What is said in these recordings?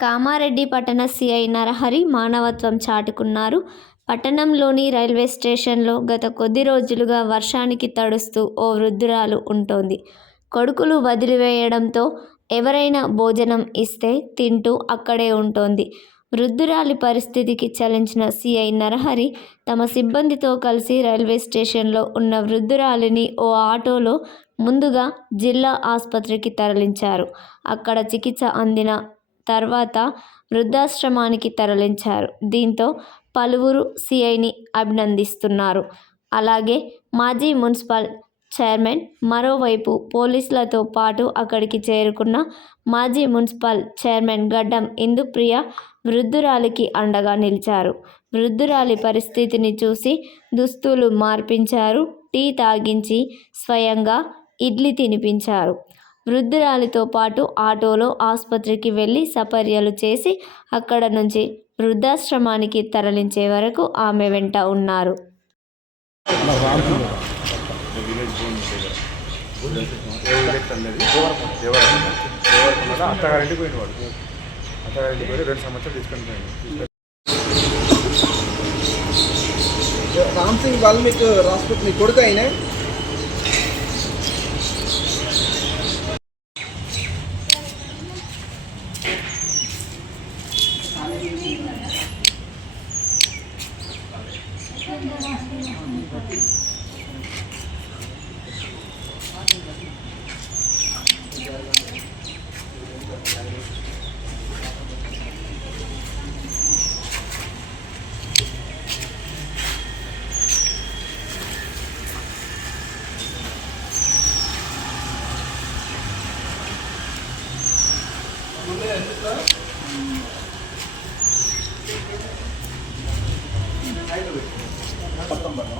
కామారెడ్డి పట్టణ సీఐ నరహరి మానవత్వం చాటుకున్నారు. పట్టణంలోని రైల్వే స్టేషన్లో గత కొద్ది రోజులుగా వర్షానికి తడుస్తూ ఓ వృద్ధురాలు ఉంటోంది. కొడుకులు వదిలివేయడంతో ఎవరైనా భోజనం ఇస్తే తింటూ అక్కడే ఉంటోంది. వృద్ధురాలి పరిస్థితికి చలించిన సీఐ నరహరి తమ సిబ్బందితో కలిసి రైల్వే స్టేషన్లో ఉన్న వృద్ధురాలిని ఓ ఆటోలో ముందుగా జిల్లా ఆసుపత్రికి తరలించారు. అక్కడ చికిత్స అందిన తర్వాత వృద్ధాశ్రమానికి తరలించారు. దీంతో పలువురు సిఐని అభినందిస్తున్నారు. అలాగే మాజీ మున్సిపల్ చైర్మన్ మరోవైపు పోలీసులతో పాటు అక్కడికి చేరుకున్న మాజీ మున్సిపల్ చైర్మన్ గడ్డం ఇందుప్రియ వృద్ధురాలికి అండగా నిలిచారు. వృద్ధురాలి పరిస్థితిని చూసి దుస్తులు మార్పించారు టీ తాగించి స్వయంగా ఇడ్లీ తినిపించారు. వృద్ధురాలితో పాటు ఆటోలో ఆసుపత్రికి వెళ్ళి సపర్యలు చేసి అక్కడ నుంచి వృద్ధాశ్రమానికి తరలించే వరకు ఆమె వెంట ఉన్నారు. పోయి రెండు సంవత్సరాలు తీసుకొని పోయింది రామ్ సింగ్ వాల్మీకి రాష్ట్రపతి కొడుకు అయినా பத்தொன்பது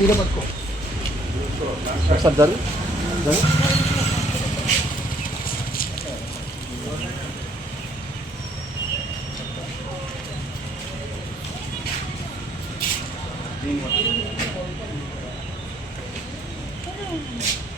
पूरे पक्को सब ज़रूर ज़रूर Thank.